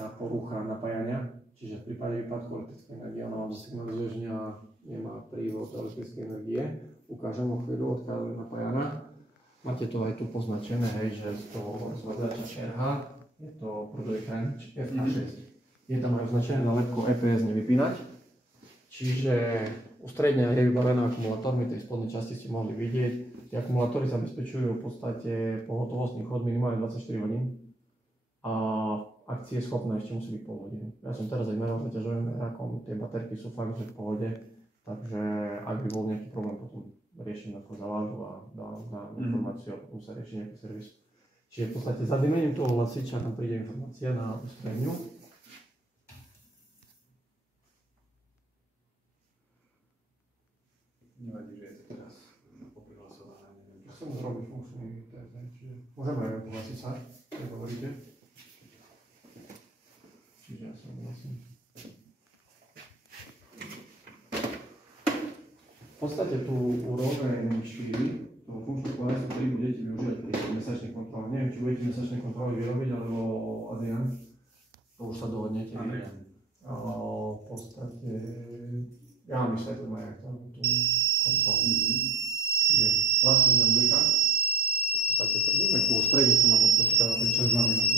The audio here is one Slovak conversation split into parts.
tá porucha napájania, čiže v prípade výpadku elektrickej energie ona vám zasignalizuje, že nemá prívod elektrickej energie. Ukážem o chvíľu, odkiaľ je napájana. Máte to aj tu poznačené, hej, že z toho rozvádzača RH je to prúdový kránič FK6. Je tam aj označené na lepko EPS nevypínať. Čiže ústredňa je vybavená akumulátormi, tej spodnej časti ste mohli vidieť. Tie akumulátory zabezpečujú v podstate pohotovostný chod minimálne 24 hodín. A akcie je schopná ešte musí byť pol hodiny. Ja som teraz aj meral zaťažovým merákom, tie baterky sú fakt že v pohode, takže ak by bol nejaký problém, potom riešim ako zavážu a dám na informáciu a potom sa rieši nejaký servis. Čiže v podstate zadýmením toho hlasiča nám príde informácia na ústredňu. Nevadí, že je to teraz poprihlasované, neviem. Ja som zrobiť funkčný test, čiže môžeme aj pohlasiť sa, keď hovoríte. Čiže ja som vlastne... V podstate tú úroveň 4, toho funkčného pohlasu 3 budete využívať pri mesačnej kontrole. Neviem, či budete mesačné kontroly vyrobiť, alebo Adrian, to už sa dohodnete. Adrian. V podstate, ja vám vysvetlím aj tú kontrolu. Čiže hlasík nám bliká. V podstate prídeme ku strede, tu mám odpočítavať 3,2 minúty.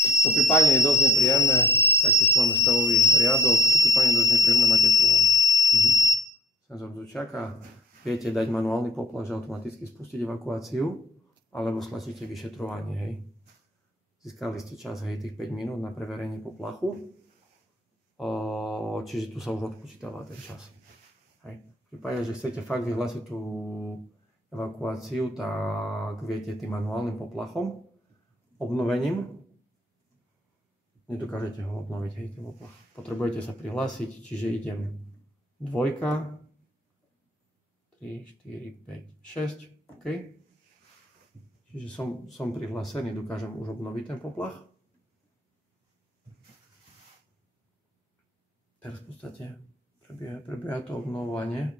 To pripájanie je dosť nepríjemné, taktiež tu máme stavový riadok. To pripájanie je dosť nepríjemné, máte tu senzor vzdučiaka. Viete dať manuálny poplach, že automaticky spustiť evakuáciu, alebo stlačíte vyšetrovanie, hej. Získali ste čas, hej, tých 5 minút na preverenie poplachu. Čiže tu sa už odpočítava ten čas. Hej. V prípade, že chcete fakt vyhlásiť tú evakuáciu, tak viete tým manuálnym poplachom, obnovením, nedokážete ho obnoviť, hej, ten poplach. Potrebujete sa prihlásiť, čiže idem 2, 3, 4, 5, 6, OK. Čiže som prihlásený, dokážem už obnoviť ten poplach. Teraz v podstate prebieha to obnovovanie.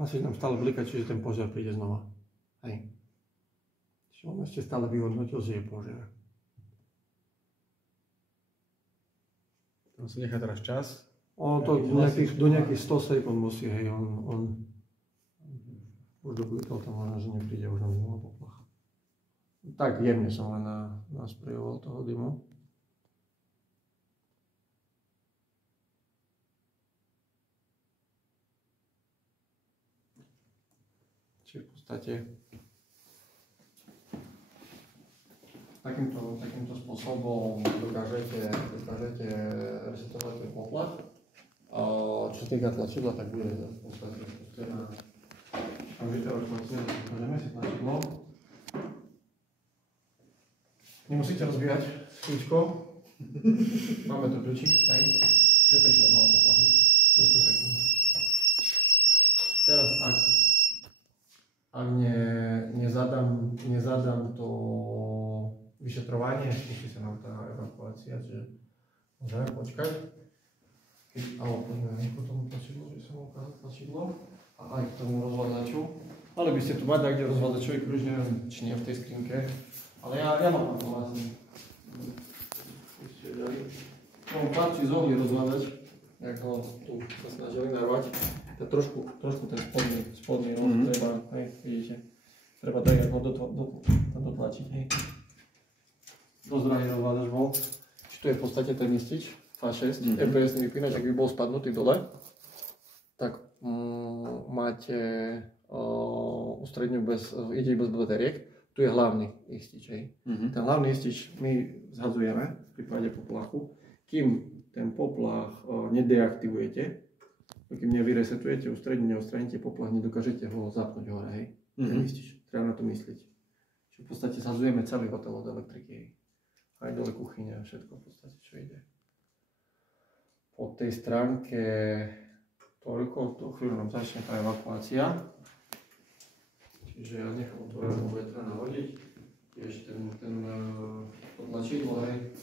Asi nám stále bliká, čiže ten požiar príde znova. Hej. Čiže on ešte stále vyhodnotil, že je požiar. On si nechá teraz čas. To do nejakých 100 sekúnd musí, hej, on už doblikal tam len, že nepríde už na znova poplach. Tak jemne som len nasprejoval toho dymu. Čiže v podstate takýmto spôsobom dokážete resetovať ten poplach. Čo sa týka tlačidla, tak bude v podstate spustená okamžitá evakuácia. Ukážeme si tlačidlo. Nemusíte rozbíjať kľúčko. Máme tu kľúčik, hej. Že prišiel znova poplach, hej. Do 100 sekúnd. Teraz ak nezadám to vyšetrovanie, spustí sa nám tá evakuácia, čiže môžeme počkať. Ale poďme aj po tomu tlačidlu, že som ukázal tlačidlo a aj k tomu rozhľadaču. Ale by ste tu mať kde rozhľadačový kľúč, neviem, či nie v tej skrinke. Ale ja mám to vlastne. Mám páči zohli rozhľadač, jak ho tu sa snažili narvať. To trošku ten spodný roh treba, hej, vidíte, treba tak ho dotlačiť, hej. Dosť drahý rozhľadač bol. Tu je v podstate ten istič, F6, EPS vypínač, ak by bol spadnutý dole, tak máte ústredňu ide bez bateriek. Tu je hlavný istič, hej. Ten hlavný istič my zhadzujeme v prípade poplachu, kým ten poplach nedeaktivujete, kým nevyresetujete ústredňu, neodstraníte poplach, nedokážete ho zapnúť hore, hej. Ten istič, treba na to myslieť. Čiže v podstate zhadzujeme celý hotel od elektriky, hej. Aj dole kuchyne a všetko v podstate, čo ide. Po tej stránke toľko, tú chvíľu nám začne tá evakuácia. Čiže ja nechám otvorenú vetra nahodiť. Tiež to tlačidlo, hej.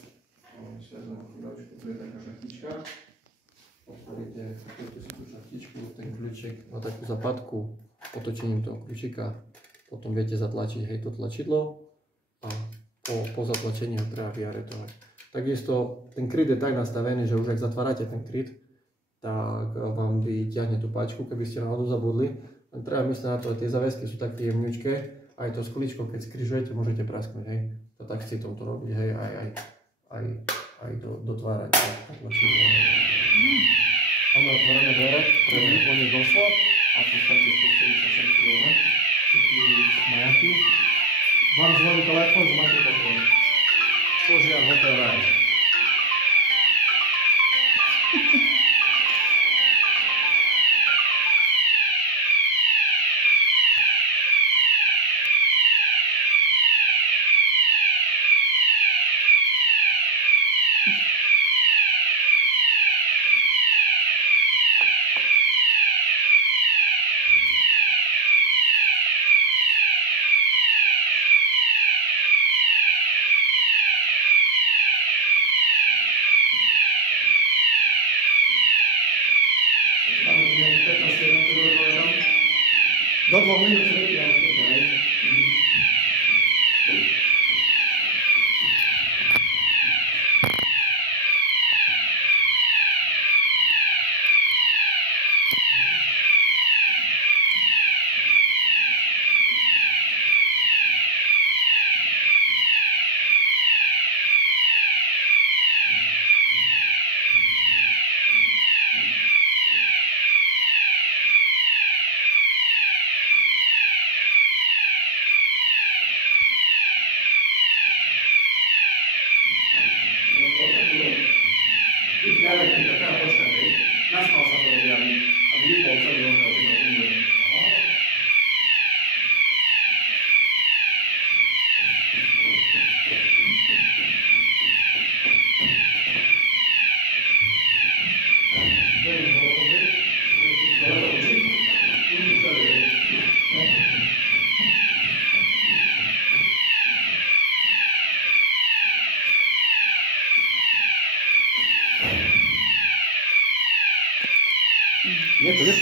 Sviaznem chvíľočku, tu je taká šachtička. otvoríte si tú šachtičku, ten kľúčik na takú zapadku, otočením toho kľúčika, potom viete zatlačiť hej to tlačidlo a po zatlačení ho treba vyaretovať. Takisto ten kryt je tak nastavený, že už ak zatvárate ten kryt, tak vám vyťahne tú páčku, keby ste náhodou zabudli. Len treba myslieť na to, že tie záväzky sú také jemňučké, aj to sklíčko, keď skrižujete, môžete prasknúť, hej. To tak si to robiť, hej, aj dotvárať. Máme otvorené dvere, prvý po nich došlo a v podstate spustili sa všetky majaky. Vám zvoní telefón, že máte pokoj. Požiar hotel raj. Do 2 minút sa vedia odtekať. Naschvál sa to objaví, aby vypol celý hotel, či to funguje.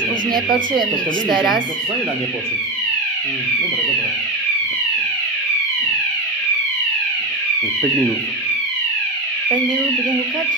Už nepočujem nič teraz. To sa nedá nepočuť. Dobre. 5 minút. 5 minút bude húkať?